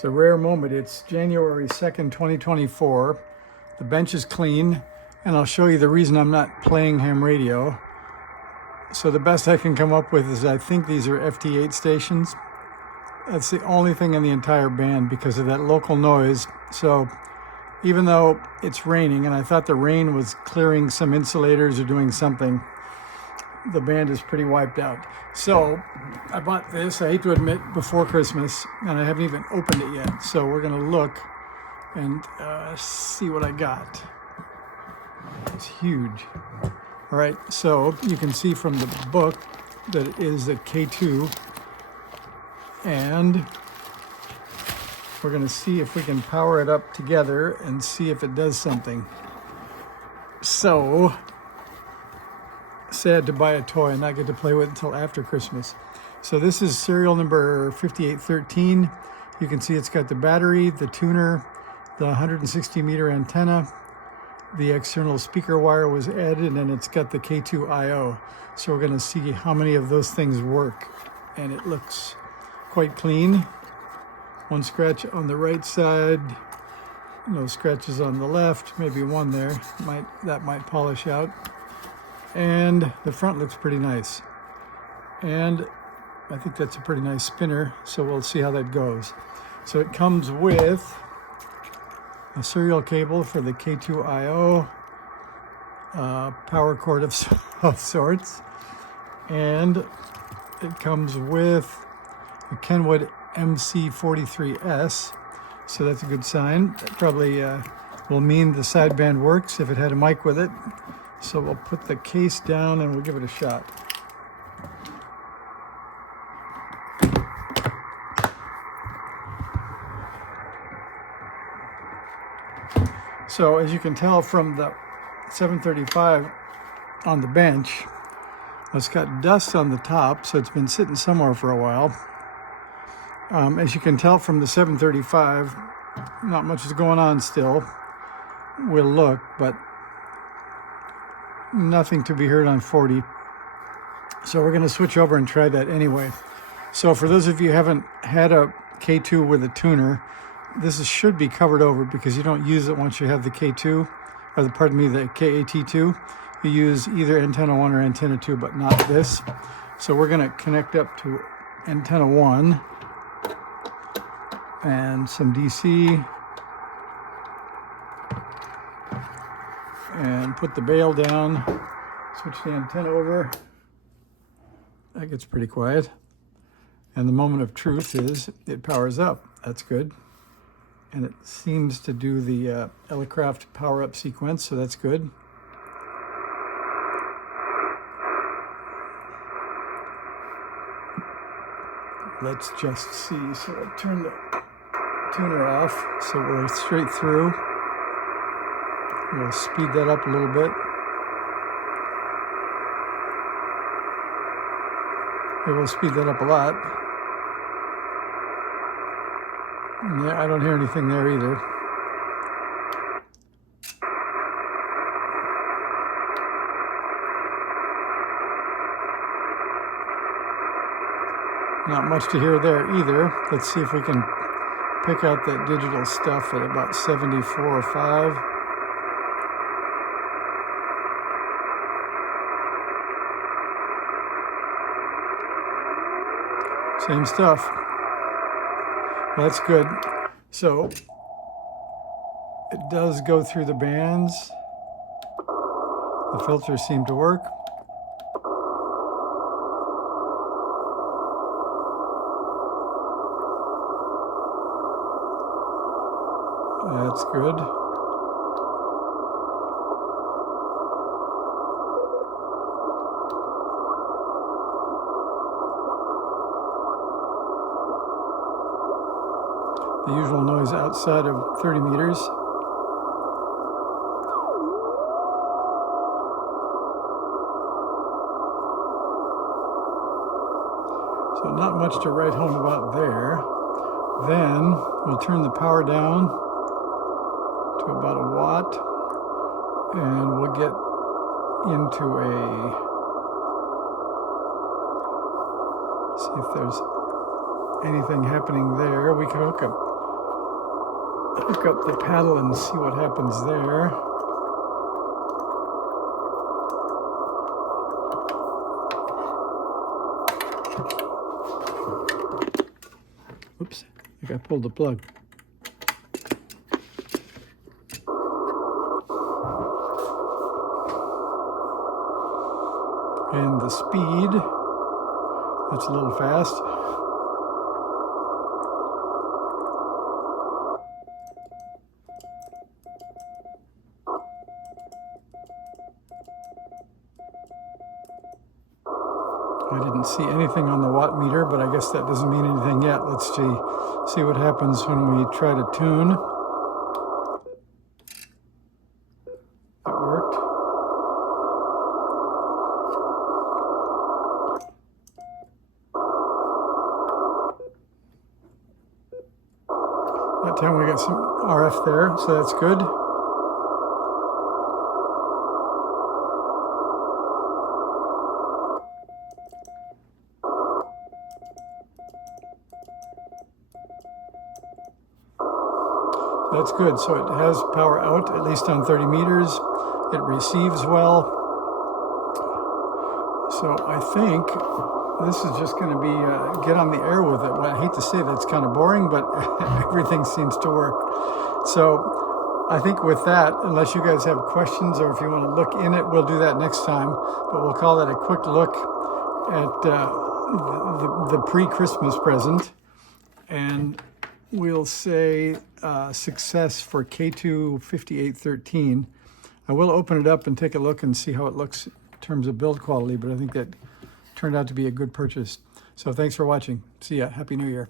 It's a rare moment. It's January 2nd, 2024. The bench is clean, and I'll show you the reason I'm not playing ham radio. So the best I can come up with is I think these are FT8 stations. That's the only thing in the entire band because of that local noise. So even though it's raining, and I thought the rain was clearing some insulators or doing something, the band is pretty wiped out. So I bought this, I hate to admit, before Christmas, and I haven't even opened it yet. So we're gonna look and see what I got. It's huge. All right, so you can see from the book that it is a K2, and we're gonna see if we can power it up together and see if it does something. So, sad to buy a toy and not get to play with it until after Christmas. So this is serial number 5813. You can see it's got the battery, the tuner, the 160 meter antenna, the external speaker wire was added, and it's got the K2 I/O. So we're gonna see how many of those things work. And it looks quite clean. One scratch on the right side, no scratches on the left, maybe one there. That might polish out. And the front looks pretty nice. And I think that's a pretty nice spinner, so we'll see how that goes. So it comes with a serial cable for the K2 I/O, power cord of sorts, and it comes with a Kenwood MC43S, so that's a good sign. That probably will mean the sideband works if it had a mic with it. So we'll put the case down and we'll give it a shot. So as you can tell from the 735 on the bench, it's got dust on the top, so it's been sitting somewhere for a while. As you can tell from the 735, not much is going on still. We'll look, but nothing to be heard on 40. So we're going to switch over and try that anyway. So for those of you who haven't had a K2 with a tuner, should be covered over because you don't use it once you have the K2, or the KAT2. You use either antenna 1 or antenna 2, but not this. So we're going to connect up to antenna 1 and some DC and put the bail down, switch the antenna over. That gets pretty quiet. And the moment of truth is it powers up. That's good. And it seems to do the Elecraft power up sequence, so that's good. Let's just see. So I'll turn the tuner off so we're straight through. We'll speed that up a little bit. Maybe we'll speed that up a lot. Yeah, I don't hear anything there either. Not much to hear there either. Let's see if we can pick out that digital stuff at about 74 or 5. Same stuff. Well, that's good. So it does go through the bands. The filters seem to work. That's good. The usual noise outside of 30 meters. So not much to write home about there. Then we'll turn the power down to about 1 watt, and we'll get into see if there's anything happening there. We can hook a hook up the paddle and see what happens there. Oops, I think I pulled the plug. And the speed, that's a little fast. I didn't see anything on the watt meter, but I guess that doesn't mean anything yet. Let's see what happens when we try to tune. That worked. That time we got some RF there, so that's good. That's good. So it has power out, at least on 30 meters. It receives well. So I think this is just going to be get on the air with it. Well, I hate to say that it's kind of boring, but everything seems to work. So I think with that, unless you guys have questions or if you want to look in it, we'll do that next time. But we'll call that a quick look at the pre-Christmas present. And we'll say success for K2 5813. I will open it up and take a look and see how it looks in terms of build quality, but I think that turned out to be a good purchase. So thanks for watching. See ya. Happy New Year.